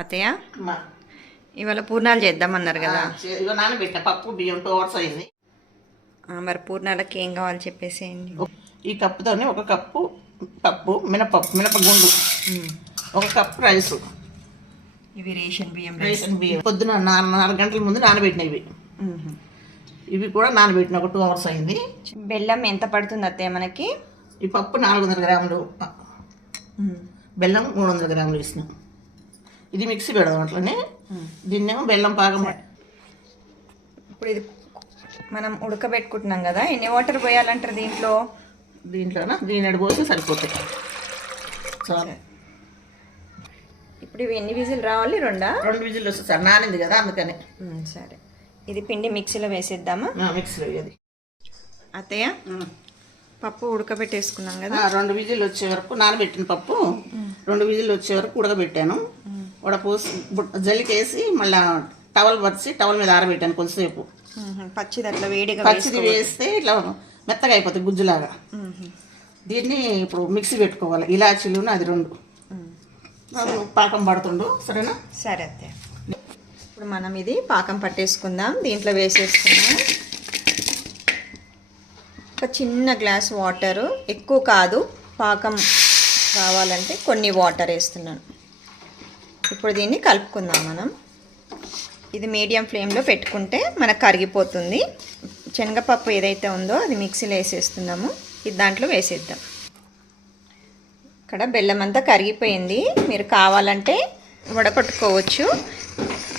అత్తయ్య? ఇవాళ పూర్ణాలు చేద్దామన్నారు కదా. నానబెట్టిన పప్పు బియ్యం టూ అవర్స్ అయింది మరి పూర్ణాలకి ఏం కావాలి చెప్పేసేయండి. ఈ కప్పుతోనే ఒక కప్పు పప్పు మినపప్పు మినపగుండు. ఒక కప్పు రైస్. ఇవి రేషన్ బియ్యం రేషన్ బియ్యం. పొద్దున నాలుగు నాలుగు గంటల ముందు నానబెట్టినవి ఇవి. కూడా నానబెట్టిన ఒక టూ అవర్స్ అయింది. బెల్లం ఎంత పడుతుంది అత్తయ్య మనకి? ఈ పప్పు నాలుగు వందల గ్రాములు. బెల్లం మూడు వందల గ్రాములు వేసినాం. ఇది మిక్సీ పెడదాం అట్లనే. దీన్నేమో బెల్లం పాకం ఇప్పుడు ఇది మనం ఉడకబెట్టుకుంటున్నాం కదా ఎన్ని వాటర్ పోయాలంటారు దీంట్లో? దీంట్లోన? దీని పోసి సరిపోతాయి. చాలు. ఇప్పుడు ఇవి ఎన్ని విజిల్ రావాలి? రెండా? రెండు విజిల్లు వస్తుంది సార్. నానింది కదా అందుకని. సరే. ఇది పిండి మిక్సీలో వేసేద్దామా? మిక్సీలో వేయాలి. అత్తయ్య పప్పు ఉడకబెట్టేసుకున్నాం కదా. రెండు విజిల్లు వచ్చే వరకు నానబెట్టిన పప్పు రెండు విజిల్లు వచ్చే వరకు ఉడకబెట్టాను. ఉడపోసి బుట్ట- జల్లికేసి మళ్ళా టవల్ పరిచి టవల్ మీద ఆరబెట్టాను కొద్దిసేపు పచ్చిది అట్లా వేడిగా పచ్చిది వేస్తే ఇట్లా మెత్తగా అయిపోతుంది గుజ్జులాగా. దీన్ని ఇప్పుడు మిక్సీ పెట్టుకోవాలి. ఇలాచీలు అది రెండు. పాకం పడుతుండు. సరేనా? సరే అత్తయ్య. ఇప్పుడు మనం ఇది పాకం పట్టేసుకుందాం. దీంట్లో వేసేసుకుందాం. ఒక చిన్న గ్లాస్ వాటరు. ఎక్కువ కాదు. పాకం రావాలంటే కొన్ని వాటర్ వేస్తున్నాను. ఇప్పుడు దీన్ని కలుపుకుందాం మనం. ఇది మీడియం ఫ్లేమ్లో పెట్టుకుంటే మనకు కరిగిపోతుంది. శనగపప్పు ఏదైతే ఉందో అది మిక్సీలో వేసేస్తున్నాము. ఇది దాంట్లో వేసేద్దాం. ఇక్కడ బెల్లం అంతా కరిగిపోయింది. మీరు కావాలంటే వడకొట్టుకోవచ్చు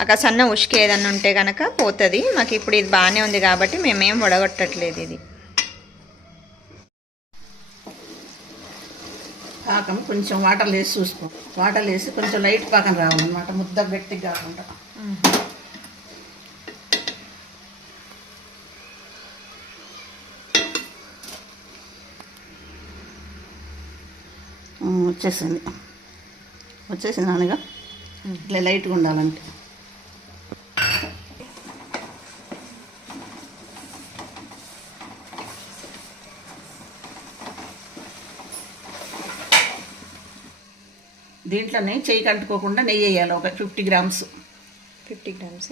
అక్కడ సన్న ఉష్క ఏదన్నా ఉంటే కనుక పోతుంది. మాకు ఇప్పుడు ఇది బాగానే ఉంది కాబట్టి మేమేం వడగొట్టట్లేదు ఇది. పాకం కొంచెం వాటర్ వేసి చూసుకో. వాటర్ వేసి కొంచెం లైట్ పాకం రావాలన్నమాట. ముద్ద గట్టిగా కాకుండా. వచ్చేసింది. వచ్చేసింది నాన్నగా ఇట్లా లైట్గా ఉండాలంటే. దీంట్లోనే చెయ్యి కంటుకోకుండా నెయ్యి వేయాలి ఒక ఫిఫ్టీ గ్రామ్స్. Fifty grams.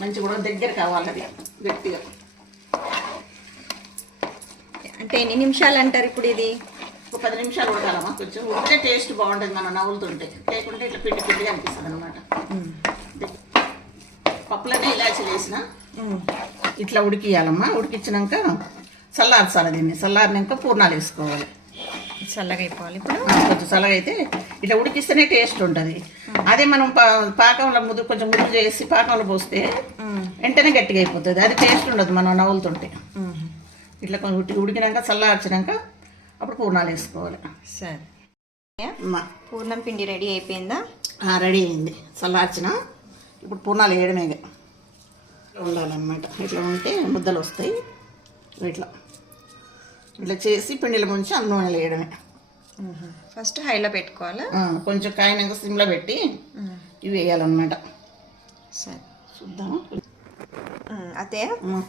మంచి కూడా దగ్గర కావాలి అది గట్టిగా. అంటే ఎన్ని నిమిషాలు అంటారు ఇప్పుడు ఇది? ఒక పది నిమిషాలు ఉడకాలమ్మా కొంచెం ఉడికితే టేస్ట్ బాగుంటుంది మనం నవ్వులుతుంటే. లేకుంటే ఇట్లా పిండి పిండిగా అనిపిస్తుంది అనమాట పప్పులనే ఇలాచి వేసిన. ఇట్లా ఉడికియాలమ్మా ఉడికించినాక చల్లార్చాలి దీన్ని చల్లారినాక పూర్ణాలు వేసుకోవాలి. చల్లగా అయిపోవాలి ఇప్పుడు. కొంచెం చల్లగా అయితే ఇట్లా ఉడికిస్తేనే టేస్ట్ ఉంటుంది. అదే మనం పా- పాకంలో ముద్దు కొంచెం ముద్దు చేసి పాకంలో పోస్తే వెంటనే గట్టిగా అయిపోతుంది అది టేస్ట్ ఉండదు మనం నవ్వులుతుంటే. ఇట్లా కొంచెం ఉడికి ఉడికినాక చల్లార్చినాక అప్పుడు పూర్ణాలు వేసుకోవాలి. సరే. అమ్మా పూర్ణం పిండి రెడీ అయిపోయిందా? రెడీ అయింది. చల్లార్చిన ఇప్పుడు పూర్ణాలు వేయడమే ఉండాలన్నమాట. ఇట్లా ఉంటే ముద్దలు వస్తాయి. ఇట్లా. ఇట్లా చేసి పిండిలో ముంచి అన్నం నూనెలో వేయడమే. ఫస్ట్ హైలో పెట్టుకోవాలా? కొంచెం కాయినాక సిమ్లో పెట్టి ఇవి వేయాలన్నమాట. సరే. చూద్దామా? అదే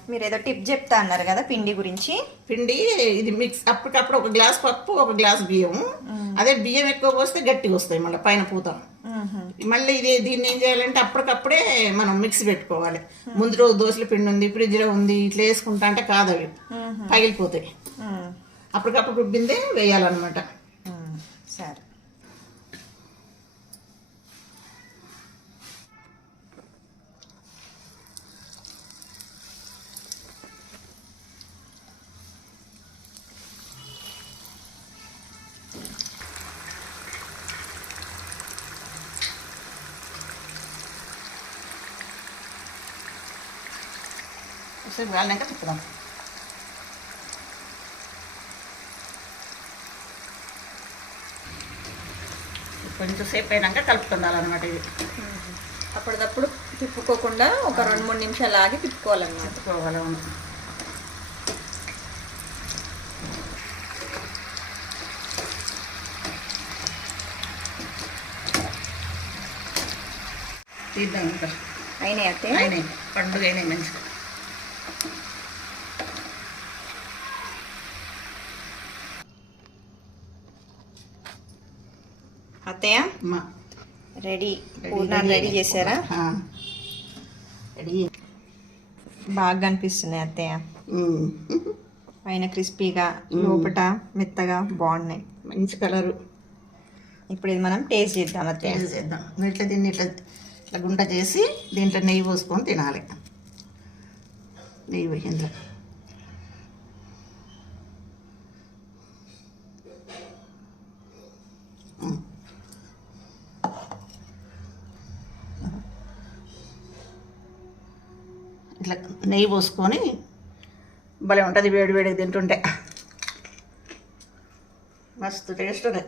మీరు ఏదో టిప్ చెప్తా అన్నారు కదా పిండి గురించి? పిండి ఇది మిక్స్ అప్పటికప్పుడు ఒక గ్లాస్ పప్పు ఒక గ్లాస్ బియ్యం. అదే బియ్యం ఎక్కువ పోస్తే గట్టిగా వస్తాయి మళ్ళీ పైన పూత. మళ్ళీ ఇది దీన్ని ఏం చేయాలంటే అప్పటికప్పుడే మనం మిక్సీ పెట్టుకోవాలి. ముందు రోజు దోశల పిండి ఉంది ఫ్రిడ్జ్లో ఉంది ఇట్లా వేసుకుంటా అంటే కాదు అవి. పగిలిపోతాయి. అప్పటికప్పుడు రుబ్బిందే వేయాలన్నమాట. సరే. ఒకసారి వాళ్ళాక తిప్పుదాం. కొంచెం సేపు అయినాక కలుపుతుండాలన్నమాట ఇది. అప్పటికప్పుడు తిప్పుకోకుండా ఒక రెండు మూడు నిమిషాలు ఆగి తిప్పుకోవాలన్నమాట. తిప్పుకోవాలి అవును. తీద్దాం ఇంకా. అయినాయి అత్తే అయినాయి. పండుగ అయినాయి మంచిగా. అత్తయ్య? రెడీ. పూర్ణాలు రెడీ చేశారా. రెడీ. బాగా కనిపిస్తున్నాయి అత్తయ్య. పైన క్రిస్పీగా లోపట మెత్తగా బాగున్నాయి. మంచి కలరు. ఇప్పుడు ఇది మనం టేస్ట్ చేద్దాం అత్తయ్య. టేస్ట్ చేద్దాం. ఇట్లా దీన్ని ఇట్లా ఇట్లా గుంట చేసి దీంట్లో నెయ్యి పోసుకొని తినాలి. నెయ్యి పోయి ఇట్లా నెయ్యి పోసుకొని భలే ఉంటుంది వేడి వేడి తింటుంటే. మస్తు టేస్ట్ ఉంది.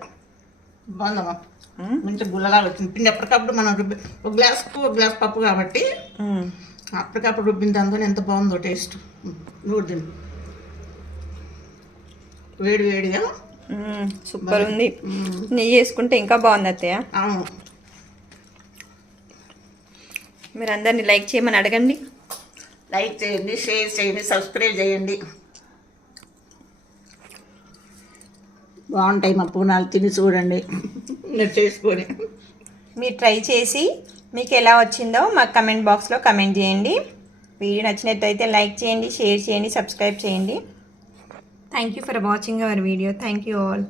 బాగుందమ్మా. మ్మ్. మంచి గుల్లలాగా వచ్చింది. పిండి ఎప్పటికప్పుడు మనం రుబ్బి ఒక గ్లాస్కు ఒక గ్లాస్ పప్పు కాబట్టి. అప్పటికప్పుడు రుబ్బిన దాంతో ఎంత బాగుందో టేస్ట్ నూరు తిని. వేడి వేడిగా. సూపర్ ఉంది. నెయ్యి వేసుకుంటే ఇంకా బాగుంది అత్తయ్య. అవును. మీరు అందరిని లైక్ చేయమని అడగండి. లైక్ చేయండి షేర్ చేయండి సబ్స్క్రైబ్ చేయండి. బాగుంటాయి మా పూనాలు తిని చూడండి. మీరు చేసుకొని. మీరు ట్రై చేసి మీకు ఎలా వచ్చిందో మాకు కమెంట్ బాక్స్లో కమెంట్ చేయండి. వీడియో నచ్చినట్టయితే లైక్ చేయండి షేర్ చేయండి సబ్స్క్రైబ్ చేయండి. Thank you for watching our video thank you all